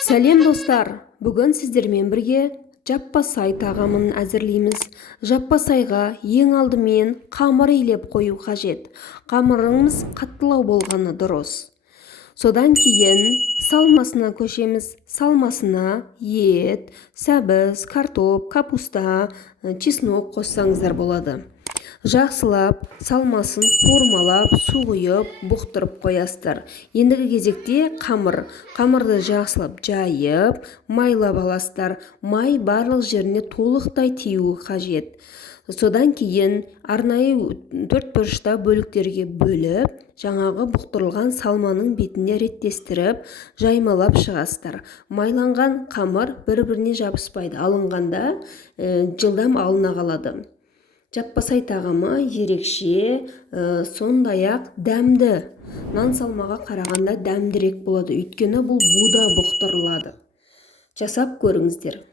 Сәлем достар, бүгін сіздермен бірге жаппасай тағамын әзірлейміз. Жаппасайға ең алдымен қамыр илеп қою қажет. Қамырыңыз қаттылау болғаны дұрыс. Содан кейін салмасына көшеміз. Салмасына ет, сәбіз, картоп, капуста, чеснок қоссаңыздар болады. Жақсылап салмасын қуырмалап, су құйып, бұқтырып қоясыздар. Ендігі кезекте қамырды жақсылап жайып, майлап аласыздар. Май барлық жеріне толықтай тиюі қажет. Содан кейін арнайы төрт бұрышта бөліктерге бөліп, жаңағы бұқтырылған салманың бетіне реттестіріп, жаймалап шығасыздар. Майланған қамыр бір-біріне жабыспайды. Алынғанда жылдам алына қалады. Жаппасай тағамы ерекше, сондай-ақ дәмді. Нан салмаға қарағанда дәмдірек болады, өйткені бұл буда бұқтырылады. Жасап көріңіздер.